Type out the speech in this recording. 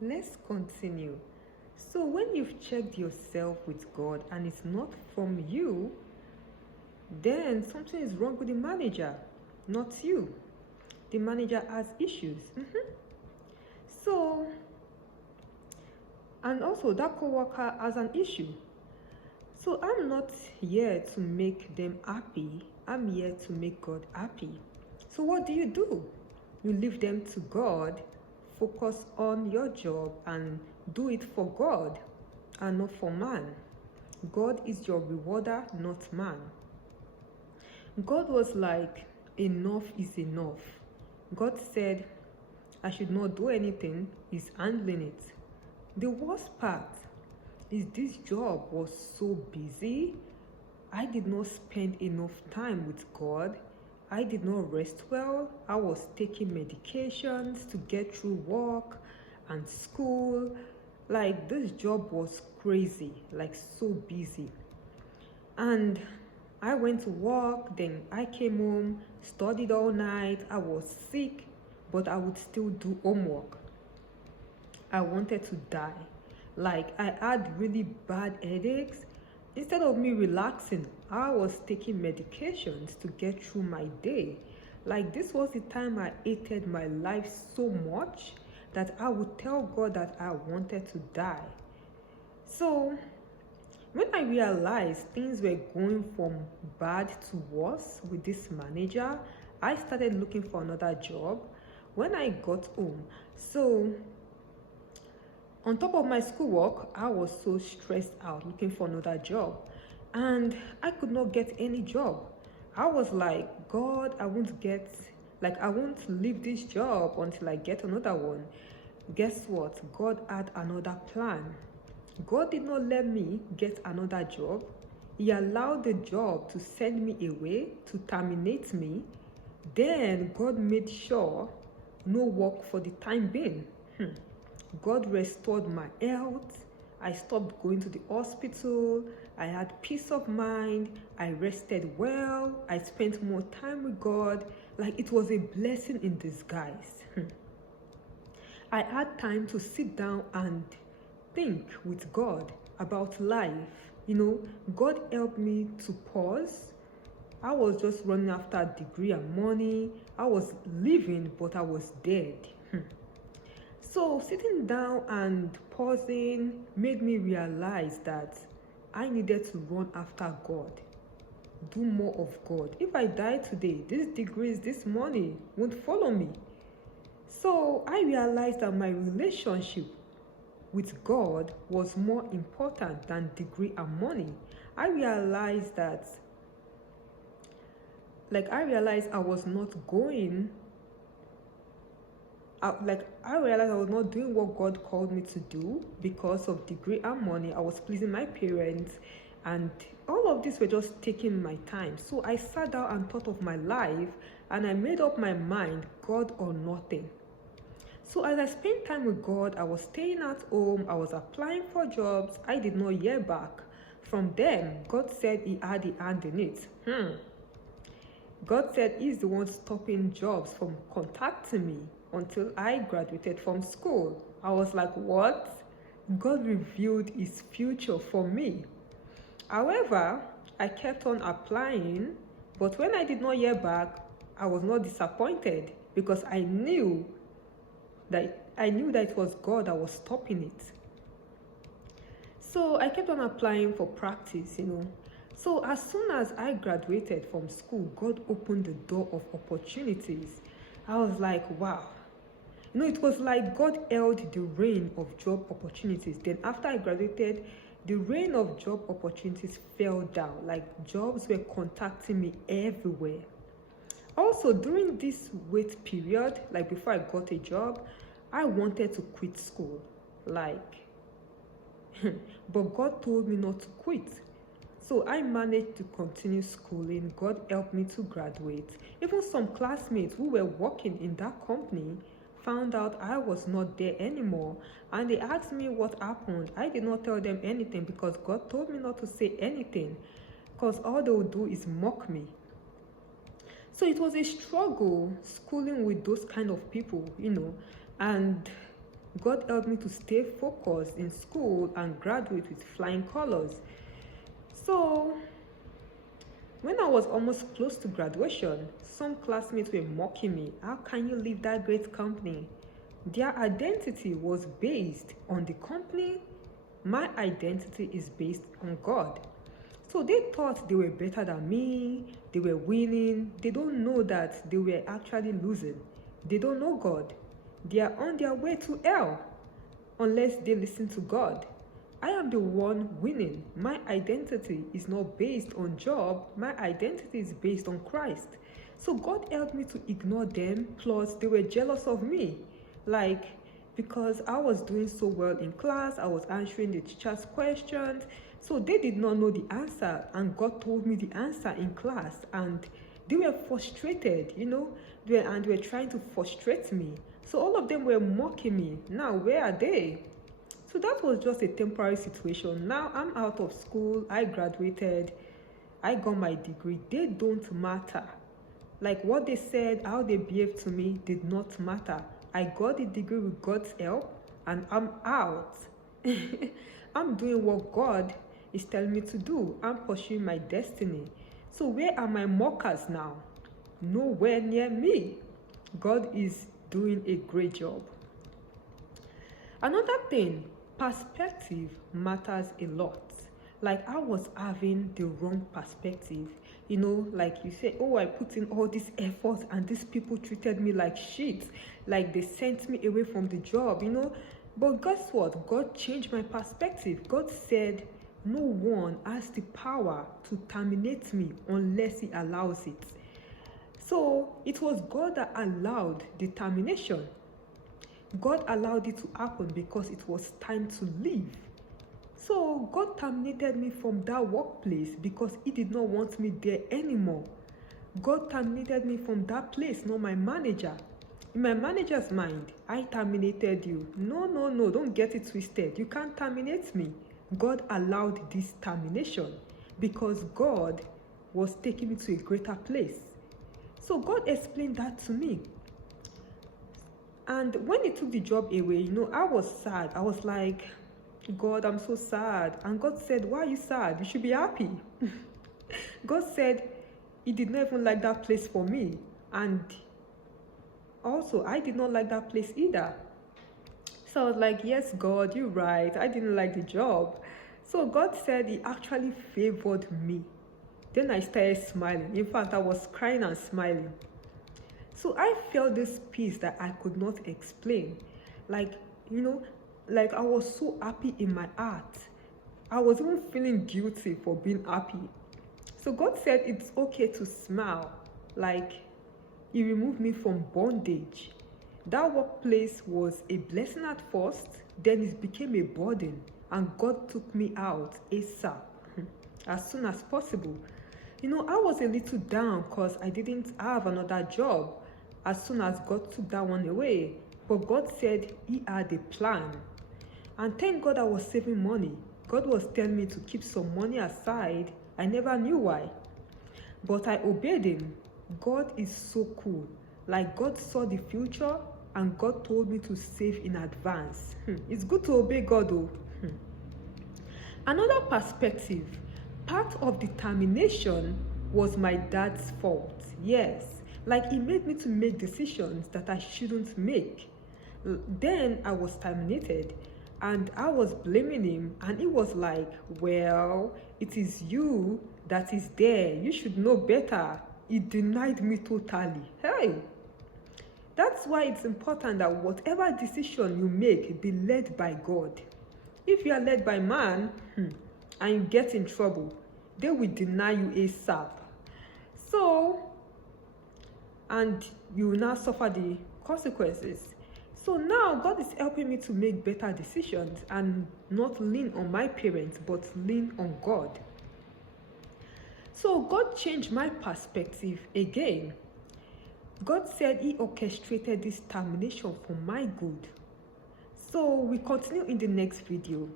Let's continue. So, when you've checked yourself with God and it's not from you, then something is wrong with the manager, not you. The manager has issues. So, and also that co-worker has an issue. So I'm not here to make them happy. I'm here to make God happy. So what do? You leave them to God, focus on your job and do it for God and not for man. God is your rewarder, not man. God was like, enough is enough. God said, I should not do anything. He's handling it. The worst part is this job was so busy. I did not spend enough time with God. I did not rest well. I was taking medications to get through work and school. Like, this job was crazy, like so busy. And I went to work, then I came home, studied all night. I was sick, but I would still do homework. I wanted to die. Like, I had really bad headaches. Instead of me relaxing, I was taking medications to get through my day. Like, this was the time I hated my life so much that I would tell God that I wanted to die. So, when I realized things were going from bad to worse with this manager, I started looking for another job when I got home. So, on top of my schoolwork, I was so stressed out looking for another job, and I could not get any job. I was like, God, I won't leave this job until I get another one. Guess what? God had another plan. God did not let me get another job. He allowed the job to send me away, to terminate me. Then God made sure no work for the time being. God restored my health. I stopped going to the hospital. I had peace of mind. I rested well. I spent more time with God. Like, it was a blessing in disguise. I had time to sit down and think with God about life. God helped me to pause. I was just running after a degree and money. I was living, but I was dead. So sitting down and pausing made me realize that I needed to run after God, do more of God. If I die today, these degrees, this money won't follow me. So I realized that my relationship with God was more important than degree and money. I realized I was not going I realized I was not doing what God called me to do because of degree and money. I was pleasing my parents, and all of this were just taking my time. So I sat down and thought of my life, and I made up my mind, God or nothing. So as I spent time with God, I was staying at home, I was applying for jobs. I did not hear back from them. God said he had a hand in it. God said he's the one stopping jobs from contacting me until I graduated from school. I was like, what? God revealed his future for me. However, I kept on applying, but when I did not hear back, I was not disappointed because I knew that it was God that was stopping it. So I kept on applying for practice, So as soon as I graduated from school, God opened the door of opportunities. I was like, wow. It was like God held the reign of job opportunities. Then after I graduated, the reign of job opportunities fell down. Like, jobs were contacting me everywhere. Also, during this wait period, like before I got a job, I wanted to quit school. But God told me not to quit. So I managed to continue schooling. God helped me to graduate. Even some classmates who were working in that company found out I was not there anymore, and they asked me what happened. I did not tell them anything because God told me not to say anything, because all they would do is mock me. So it was a struggle schooling with those kind of people, and God helped me to stay focused in school and graduate with flying colors. So when I was almost close to graduation, some classmates were mocking me. How can you leave that great company? Their identity was based on the company. My identity is based on God. So they thought they were better than me, they were winning. They don't know that they were actually losing. They don't know God. They are on their way to hell unless they listen to God. I am the one winning. My identity is not based on job. My identity is based on Christ. So God helped me to ignore them. Plus, they were jealous of me. Like, because I was doing so well in class, I was answering the teacher's questions. So they did not know the answer. And God told me the answer in class. And they were frustrated, they were trying to frustrate me. So all of them were mocking me. Now, where are they? So that was just a temporary situation. Now I'm out of school, I graduated, I got my degree. They don't matter. Like what they said, how they behaved to me did not matter. I got the degree with God's help and I'm out. I'm doing what God is telling me to do. I'm pursuing my destiny. So where are my mockers now? Nowhere near me. God is doing a great job. Another thing, perspective matters a lot. Like I was having the wrong perspective. Like you say, oh, I put in all this effort and these people treated me like shit. Like they sent me away from the job, But guess what? God changed my perspective. God said, no one has the power to terminate me unless he allows it. So it was God that allowed the termination. God allowed it to happen because it was time to leave. So God terminated me from that workplace because he did not want me there anymore. God terminated me from that place, not my manager. In my manager's mind, I terminated you. No, don't get it twisted. You can't terminate me. God allowed this termination because God was taking me to a greater place. So God explained that to me. And when he took the job away, I was sad. I was like, God, I'm so sad. And God said, why are you sad? You should be happy. God said he did not even like that place for me. And also, I did not like that place either. So I was like, yes, God, you're right. I didn't like the job. So God said he actually favored me. Then I started smiling. In fact, I was crying and smiling. So I felt this peace that I could not explain. Like I was so happy in my heart. I was even feeling guilty for being happy. So God said it's okay to smile. Like he removed me from bondage. That workplace was a blessing at first, then it became a burden. And God took me out ASAP, as soon as possible. I was a little down because I didn't have another job as soon as God took that one away. But God said he had a plan. And thank God I was saving money. God was telling me to keep some money aside. I never knew why. But I obeyed him. God is so cool. Like God saw the future and God told me to save in advance. It's good to obey God though. Another perspective. Part of the termination was my dad's fault. Yes. Like he made me to make decisions that I shouldn't make. Then I was terminated and I was blaming him and he was like, well, it is you that is there. You should know better. He denied me totally. Hey, that's why it's important that whatever decision you make be led by God. If you are led by man and you get in trouble, they will deny you ASAP. So, and you will now suffer the consequences. So now God is helping me to make better decisions and not lean on my parents, but lean on God. So God changed my perspective again. God said he orchestrated this termination for my good. So we continue in the next video.